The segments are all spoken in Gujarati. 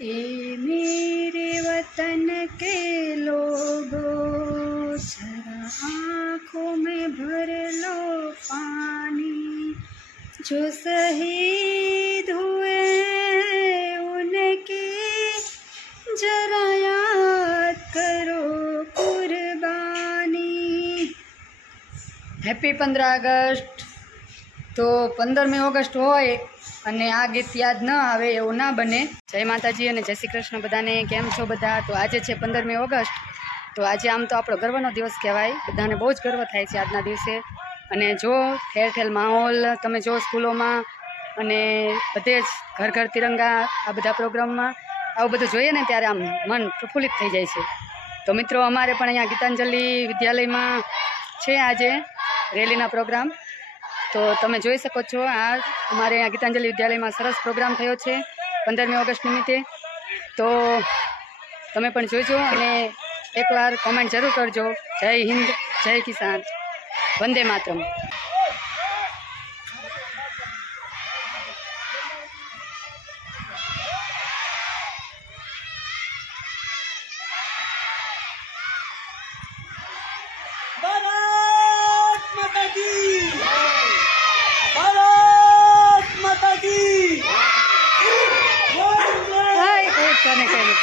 ए मेरे वतन के लोगों जरा आँखों में भर लो पानी जो शहीद हुए उनके जरा याद करो कुर्बानी हैप्पी पंद्रह अगस्त તો પંદરમી ઓગસ્ટ હોય અને આ ગીત યાદ ન આવે એવું ના બને. જય માતાજી અને જય શ્રી કૃષ્ણ બધાને કેમ છો બધા? તો આજે છે પંદરમી ઓગસ્ટ. તો આજે આમ તો આપણો ગર્વનો દિવસ કહેવાય. બધાને બહુ જ ગર્વ થાય છે આજના દિવસે. અને જો ઠેર ઠેર માહોલ, તમે જો સ્કૂલોમાં અને બધે જ ઘર ઘર તિરંગા, આ બધા પ્રોગ્રામમાં, આવું બધું જોઈએ ને ત્યારે આમ મન પ્રફુલ્લિત થઈ જાય છે. તો મિત્રો, અમારે પણ અહીંયા ગીતાંજલિ વિદ્યાલયમાં છે આજે રેલીના પ્રોગ્રામ. તો તમે જોઈ શકો છો, આ અમારે આ ગીતાંજલિ વિદ્યાલયમાં સરસ પ્રોગ્રામ થયો છે, પંદરમી ઓગસ્ટ નિમિત્તે. તો તમે પણ જોઈજો અને એકવાર કોમેન્ટ જરૂર કરજો. જય હિન્દ, જય કિસાન. વંદે માતરમ.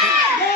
Thank you.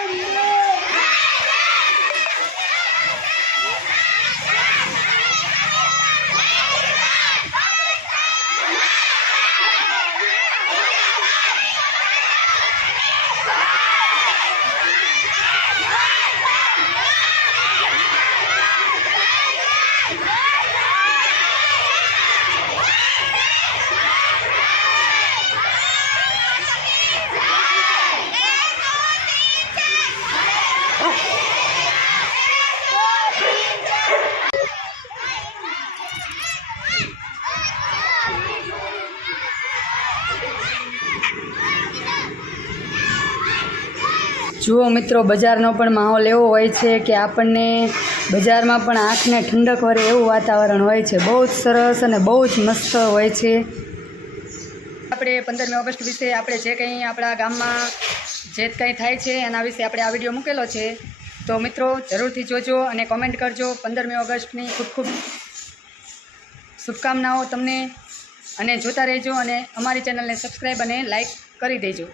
જુઓ મિત્રો, બજારનો પણ માહોલ એવો હોય છે કે આપણને બજારમાં પણ આંખને ઠંડક વરે એવું વાતાવરણ હોય છે. બહુ જ સરસ અને બહુ જ મસ્ત હોય છે. આપણે પંદરમી ઓગસ્ટ વિશે આપણે જે કંઈ આપણા ગામમાં જે કંઈ થાય છે એના વિશે આપણે આ વીડિયો મૂકેલો છે. તો મિત્રો, જરૂરથી જોજો અને કોમેન્ટ કરજો. પંદરમી ઓગસ્ટની ખૂબ ખૂબ શુભકામનાઓ તમને. અને જોતા રહેજો અને અમારી ચેનલને સબસ્ક્રાઈબ અને લાઈક કરી દેજો.